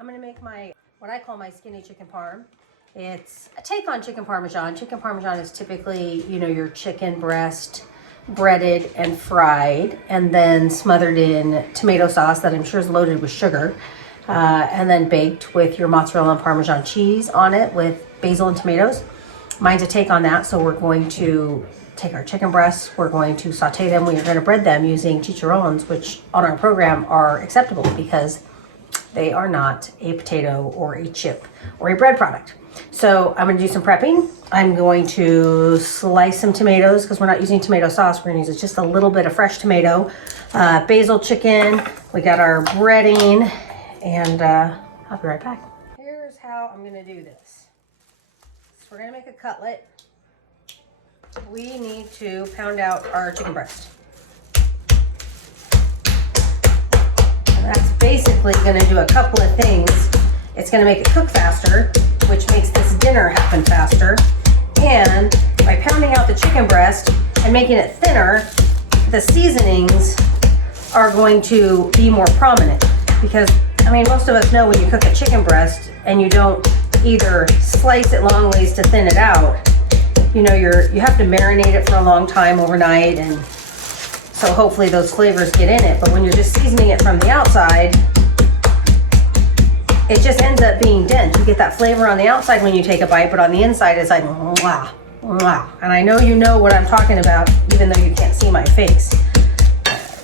I'm gonna make what I call my skinny chicken parm. It's a take on chicken parmesan. Chicken parmesan is typically, you know, your chicken breast breaded and fried and then smothered in tomato sauce that I'm sure is loaded with sugar, and then baked with your mozzarella and Parmesan cheese on it with basil and tomatoes. Mine's a take on that, so we're going to take our chicken breasts, we're going to saute them, we're going to bread them using chicharrones, which on our program are acceptable because they are not a potato or a chip or a bread product. So I'm going to do some prepping. I'm going to slice some tomatoes because we're not using tomato sauce. We're going to use just a little bit of fresh tomato, basil chicken. We got our breading, and I'll be right back. Here's how I'm going to do this. So we're going to make a cutlet. We need to pound out our chicken breast. And that's basically going to do a couple of things. It's going to make it cook faster, which makes this dinner happen faster. And by pounding out the chicken breast and making it thinner, the seasonings are going to be more prominent. Because, I mean, most of us know when you cook a chicken breast and you don't either slice it long ways to thin it out, you know, you have to marinate it for a long time overnight, and so hopefully those flavors get in it. But when you're just seasoning it from the outside, it just ends up being dense. You get that flavor on the outside when you take a bite, but on the inside it's like, wow, wow. And I know you know what I'm talking about, even though you can't see my face.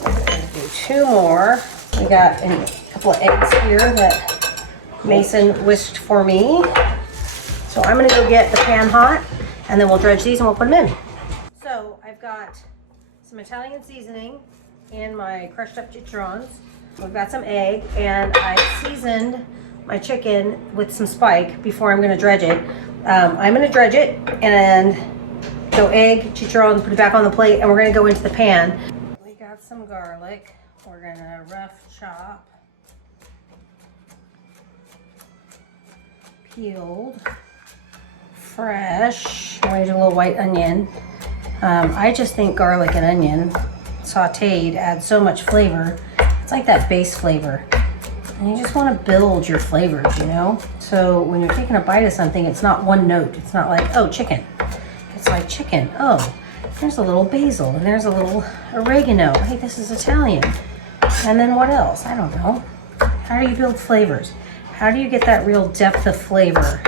We're gonna do 2 more. We got a couple of eggs here that Mason whisked for me. So I'm gonna go get the pan hot, and then we'll dredge these and we'll put them in. So I've got some Italian seasoning in my crushed up chicharrones. We've got some egg, and I seasoned my chicken with some spike before I'm gonna dredge it. I'm gonna dredge it, and so egg, chicharrones, put it back on the plate, and we're gonna go into the pan. We got some garlic. We're gonna rough chop. Peeled. Fresh. I'm gonna do a little white onion. I just think garlic and onion sauteed adds so much flavor. It's like that base flavor. And you just want to build your flavors, you know? So when you're taking a bite of something, it's not one note. It's not like, oh, chicken. It's like chicken. Oh, there's a little basil and there's a little oregano. Hey, this is Italian. And then what else? I don't know. How do you build flavors? How do you get that real depth of flavor?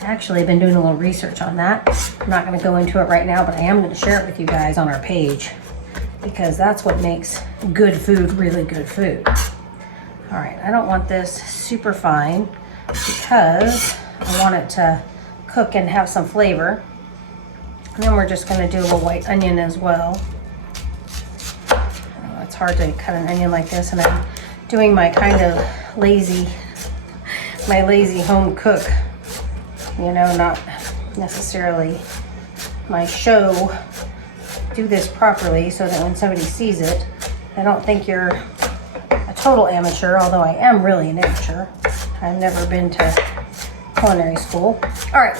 Actually, I've been doing a little research on that. I'm not going to go into it right now, but I am going to share it with you guys on our page, because that's what makes good food really good food. All right, I don't want this super fine because I want it to cook and have some flavor. And then we're just going to do a little white onion as well. It's hard to cut an onion like this, and I'm doing my kind of lazy home cook. You know, not necessarily my show. Do this properly so that when somebody sees it, they don't think you're a total amateur, although I am really an amateur. I've never been to culinary school. All right,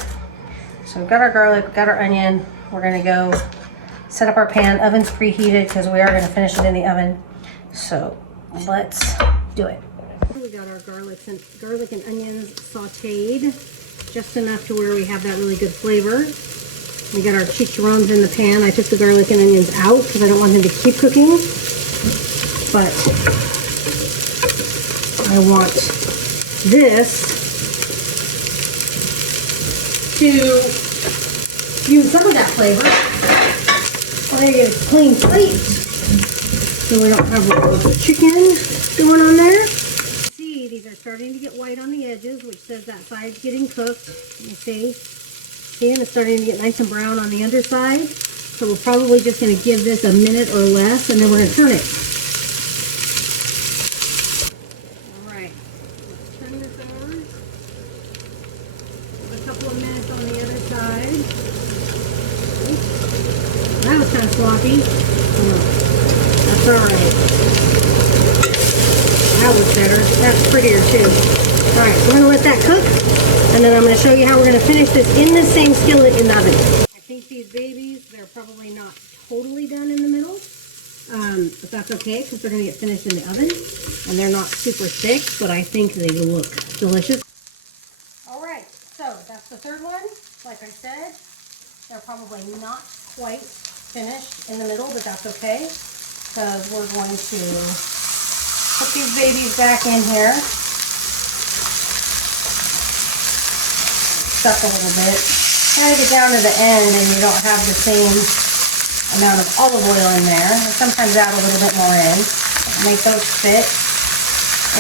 so we've got our garlic, we've got our onion. We're gonna go set up our pan. Oven's preheated because we are gonna finish it in the oven. So let's do it. We got our garlic and onions sauteed. Just enough to where we have that really good flavor. We got our chicharrones in the pan. I took the garlic and onions out because I don't want them to keep cooking. But I want this to use some of that flavor. Well, there you get a clean plate. So we don't have a lot of chicken going on there. These are starting to get white on the edges, which says that side's getting cooked. You see, and it's starting to get nice and brown on the underside. So we're probably just going to give this a minute or less, and then we're going to turn it. All right, let's turn this over. Give a couple of minutes on the other side. Oops. That was kind of sloppy. That's all right. That was better. That's prettier too. All right, we're gonna let that cook, and then I'm gonna show you how we're gonna finish this in the same skillet in the oven. I think these babies, they're probably not totally done in the middle, But that's okay because they're gonna get finished in the oven and they're not super thick, but I think they look delicious. All right, so that's the third one. Like I said, they're probably not quite finished in the middle, but that's okay because we're going to put these babies back in here. Stuff a little bit. Kind of get down to the end and you don't have the same amount of olive oil in there. And sometimes add a little bit more in. Make those fit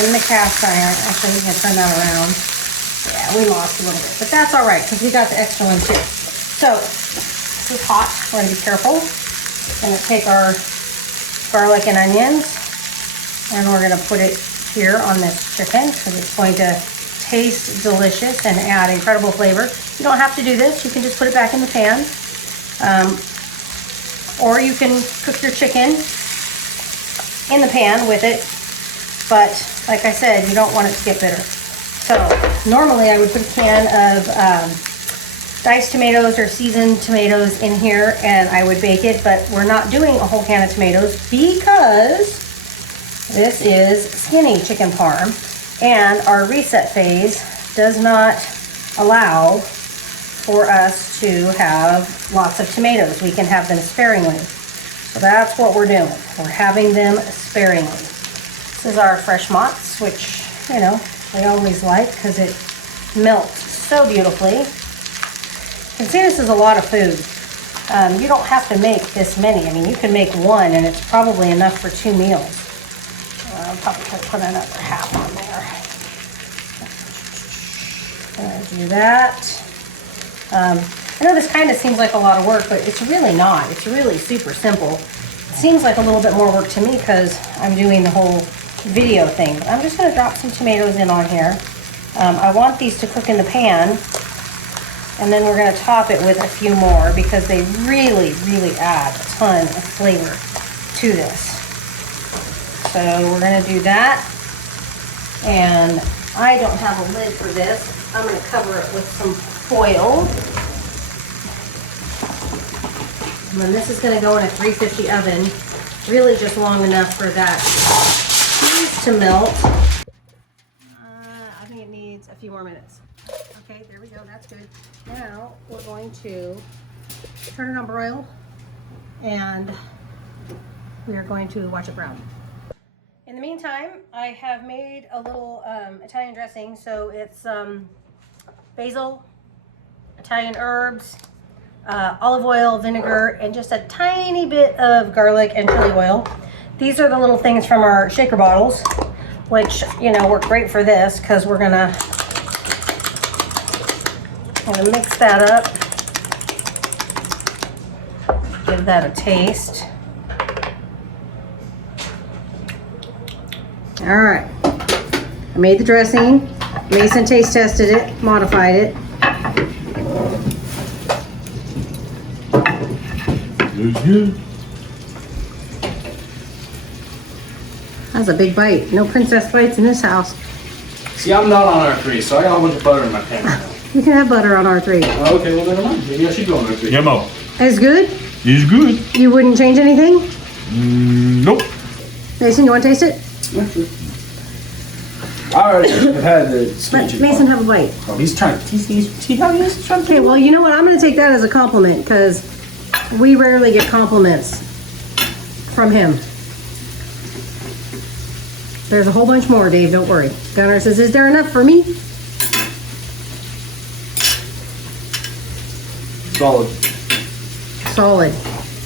in the cast iron. Actually, you can turn that around. Yeah, we lost a little bit, but that's all right because we got the extra one too. So this is hot. We're going to be careful. We're going to take our garlic and onions and we're going to put it here on this chicken because it's going to taste delicious and add incredible flavor. You don't have to do this. You can just put it back in the pan. Or you can cook your chicken in the pan with it. But like I said, you don't want it to get bitter. So normally I would put a can of diced tomatoes or seasoned tomatoes in here and I would bake it, but we're not doing a whole can of tomatoes because this is skinny chicken parm and our reset phase does not allow for us to have lots of tomatoes. We can have them sparingly. So that's what we're doing. We're having them sparingly. This is our fresh mozz, which, you know, we always like because it melts so beautifully. You can see this is a lot of food. You don't have to make this many. I mean, you can make one and it's probably enough for 2 meals. I'm probably going to put another half on there. Gonna do that. I know this kind of seems like a lot of work, but it's really not. It's really super simple. It seems like a little bit more work to me because I'm doing the whole video thing. But I'm just going to drop some tomatoes in on here. I want these to cook in the pan, and then we're going to top it with a few more because they really, really add a ton of flavor to this. So we're going to do that, and I don't have a lid for this. I'm going to cover it with some foil. And then this is going to go in a 350 oven, really just long enough for that cheese to melt. I think it needs a few more minutes. Okay, there we go, that's good. Now we're going to turn it on broil and we are going to watch it brown. In the meantime, I have made a little Italian dressing. So it's basil, Italian herbs, olive oil, vinegar, and just a tiny bit of garlic and chili oil. These are the little things from our shaker bottles, which, you know, work great for this because we're gonna mix that up, give that a taste. All right, I made the dressing. Mason taste tested it, modified it. Looks good. That's a big bite. No princess bites in this house. See, I'm not on R3, so I got a whole bunch of butter in my pan right now. You can have butter on R3. Oh, okay, well, never mind. Maybe I should go on R3. Yummo. It's good? It's good. You wouldn't change anything? Nope. Mason, you want to taste it? I already have had the sweet Let chicken. Mason have a bite. Oh, he's trying to see how he's trying to Okay, well, you know what? I'm going to take that as a compliment because we rarely get compliments from him. There's a whole bunch more, Dave. Don't worry. Gunnar says, is there enough for me? solid. Solid.